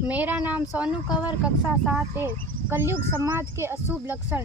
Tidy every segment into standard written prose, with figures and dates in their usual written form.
मेरा नाम सोनू कंवर, कक्षा 7 है। कलयुग समाज के अशुभ लक्षण।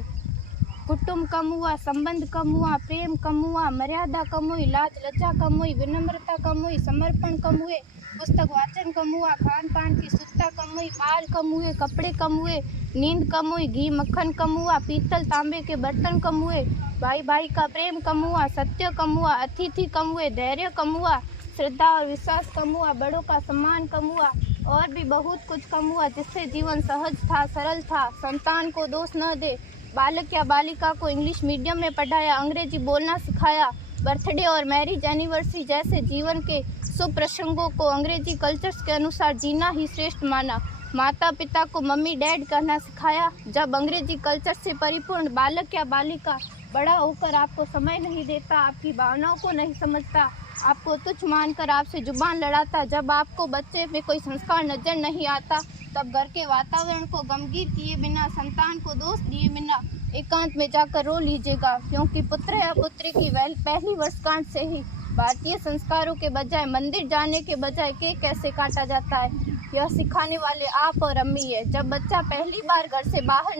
कुटुंब कम हुआ, संबंध कम हुआ, प्रेम कम हुआ, मर्यादा कम हुई, लाज लज्जा कम हुई, विनम्रता कम हुई, समर्पण कम हुए, पुस्तक वाचन कम हुआ, खान पान की शुद्धता कम हुई, बाल कम हुए, कपड़े कम हुए, नींद कम हुई, घी मक्खन कम हुआ, पीतल तांबे के बर्तन कम हुए, भाई भाई का प्रेम कम हुआ, सत्य कम हुआ, अतिथि कम हुए, धैर्य कम हुआ, श्रद्धा और विश्वास कम हुआ, बड़ों का सम्मान कम हुआ और भी बहुत कुछ कम हुआ जिससे जीवन सहज था, सरल था। संतान को दोष न दे। बालक या बालिका को इंग्लिश मीडियम में पढ़ाया, अंग्रेजी बोलना सिखाया, बर्थडे और मैरिज एनिवर्सरी जैसे जीवन के शुभ प्रसंगों को अंग्रेजी कल्चर्स के अनुसार जीना ही श्रेष्ठ माना। माता पिता को मम्मी डैड कहना सिखाया। जब अंग्रेजी कल्चर से परिपूर्ण बालक या बालिका बड़ा होकर आपको समय नहीं देता, आपकी भावनाओं को नहीं समझता, आपको तुच्छ मानकर आपसे जुबान लड़ाता, जब आपको बच्चे में कोई संस्कार नजर नहीं आता, तब घर के वातावरण को गमगीन किए बिना, संतान को दोष दिए बिना एकांत में जाकर रो लीजिएगा, क्योंकि पुत्र या पुत्री की पहली वर्षगांठ से ही भारतीय संस्कारों के बजाय, मंदिर जाने के बजाय केक कैसे काटा जाता है, यह सिखाने वाले आप और अम्मी है। जब बच्चा पहली बार घर से बाहर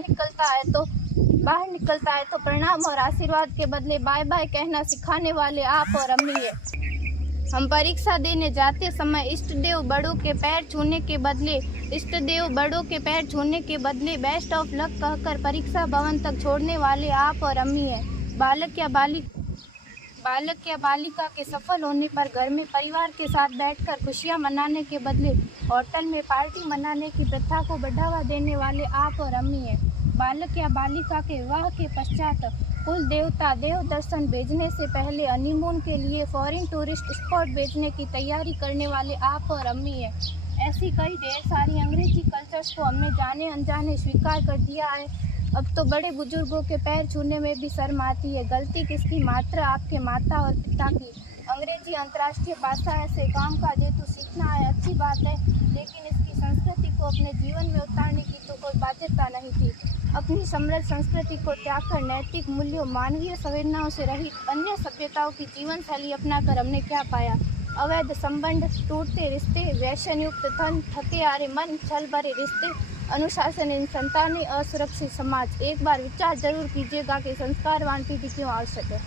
निकलता है तो प्रणाम और आशीर्वाद के बदले बाय बाय कहना सिखाने वाले आप और अम्मी है। हम परीक्षा देने जाते समय इष्ट देव बड़ों के पैर छूने के बदले बेस्ट ऑफ लक कहकर परीक्षा भवन तक छोड़ने वाले आप और अम्मी हैं। बालक या बालिका के सफल होने पर घर में परिवार के साथ बैठकर खुशियां मनाने के बदले होटल में पार्टी मनाने की प्रथा को बढ़ावा देने वाले आप और अम्मी हैं। बालक या बालिका के विवाह के पश्चात कुल देवता देव दर्शन भेजने से पहले हनीमून के लिए फॉरेन टूरिस्ट स्पॉट भेजने की तैयारी करने वाले आप और अम्मी हैं। ऐसी कई ढेर सारी अंग्रेजी कल्चर्स को हमने जाने अनजाने स्वीकार कर दिया है। अब तो बड़े बुजुर्गों के पैर छूने में भी शर्म आती है। गलती किसकी? मात्र आपके माता और पिता की। अंग्रेजी अंतर्राष्ट्रीय भाषा है, से काम का जेतु सीखना है, अच्छी बात है, लेकिन इसकी संस्कृति को अपने जीवन में उतारने की तो कोई बाध्यता नहीं थी। अपनी समृद्ध संस्कृति को त्याग कर नैतिक मूल्यों, मानवीय संवेदनाओं से रहित अन्य सभ्यताओं की जीवन शैली अपनाकर हमने क्या पाया? अवैध संबंध, टूटते रिश्ते, व्यसन युक्त धन, थके हारे मन, छल भरे रिश्ते, अनुशासनहीन संतानें, असुरक्षित समाज। एक बार विचार जरूर कीजिएगा कि संस्कारवान पीढ़ी क्यों आवश्यक है।